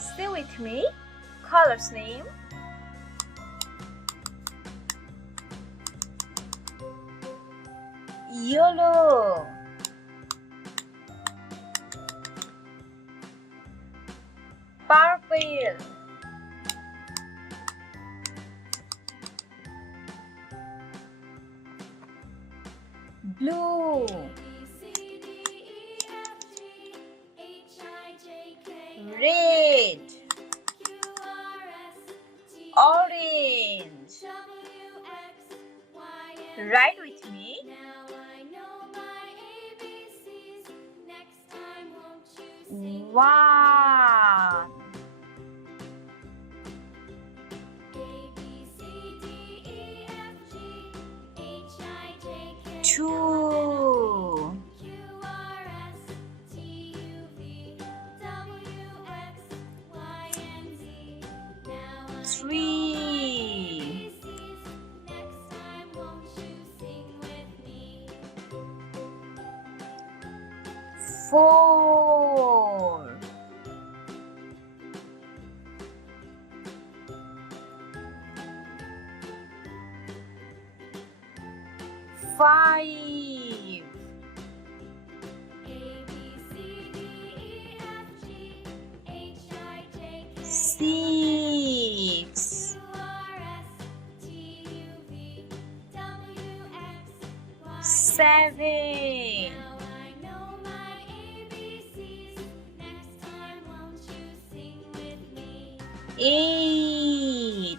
Say with me. Colors name. Yellow. Purple. Blue. Red. Orange. Write with me. One. Two. Three. Four. Five. Six. Seven. Eight.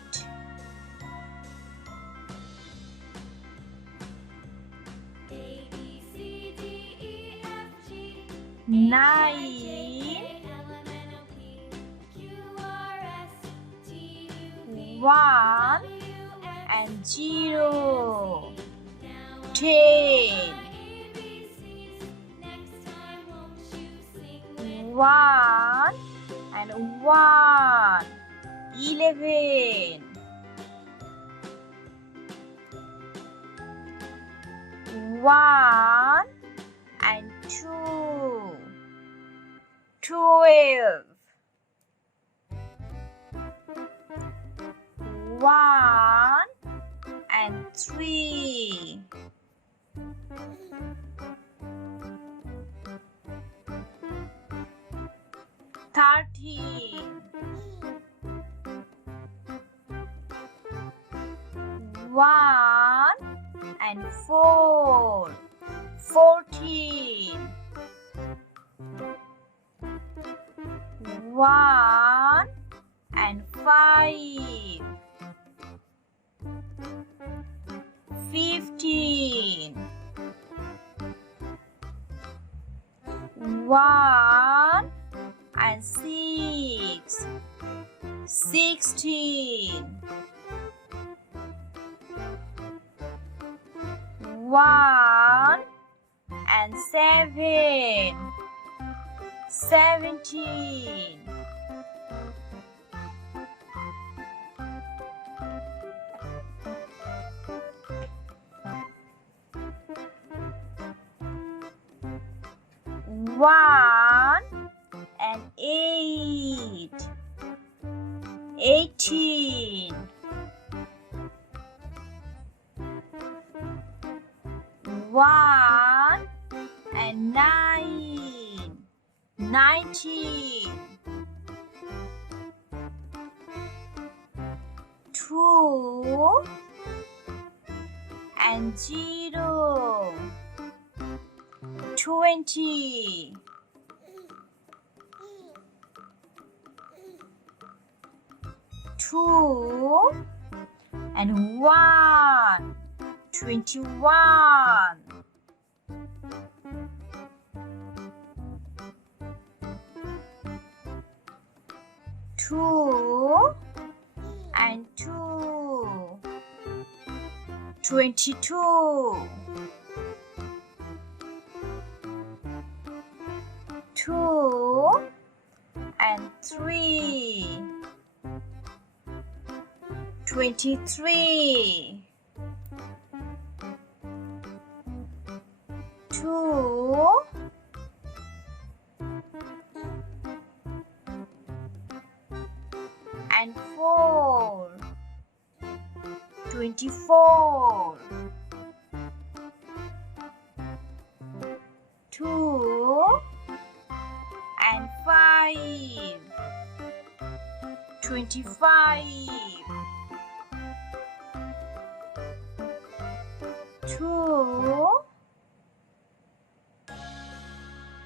Nine. One and zero. 10. One and one. 11. One and two. 12. One and three. 13. One and four. 14. One and five. 15. One and six. 16. One and seven. 17. One and eight. 18. One and nine. 19. Two and zero. 20. Two and one. 21. Two and two. 22. Two and three. 23. Two and 4. 24. 2 and 5. 25. 2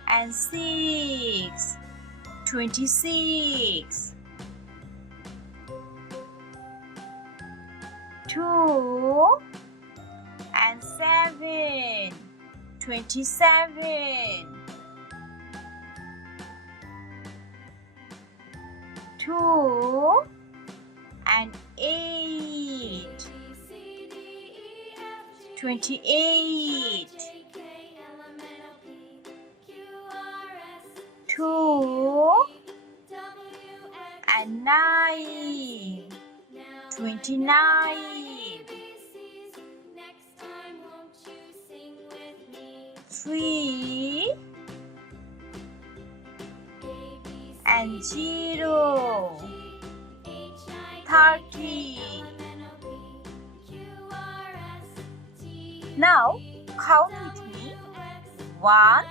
and 6. 26. 2 and 7. 27. 2 and 8. 28. 2 and 9. 29. 3 and 0. 30. Now count with me. 1,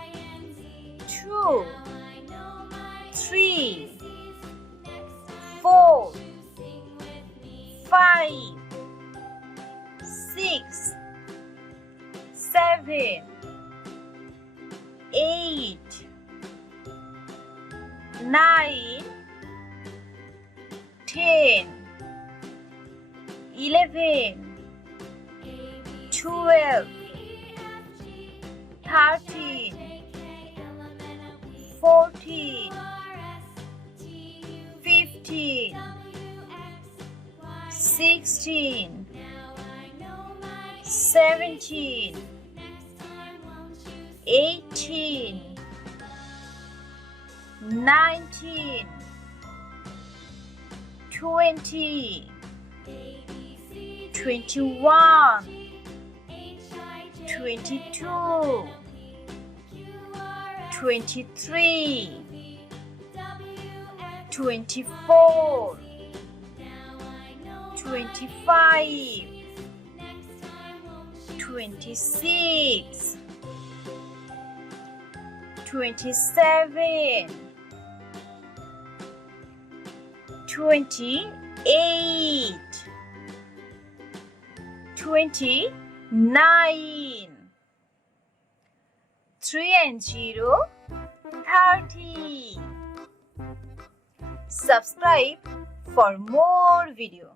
2, 3, 4, 5, 6, 7, 8, 9, 10, 11, 12, 13, 14, 15, 16, 17, 18, 19, 20, 21, 22, 23, 24, 25, 26, 27, 28, 29, 3 and 0, 30. Subscribe for more video.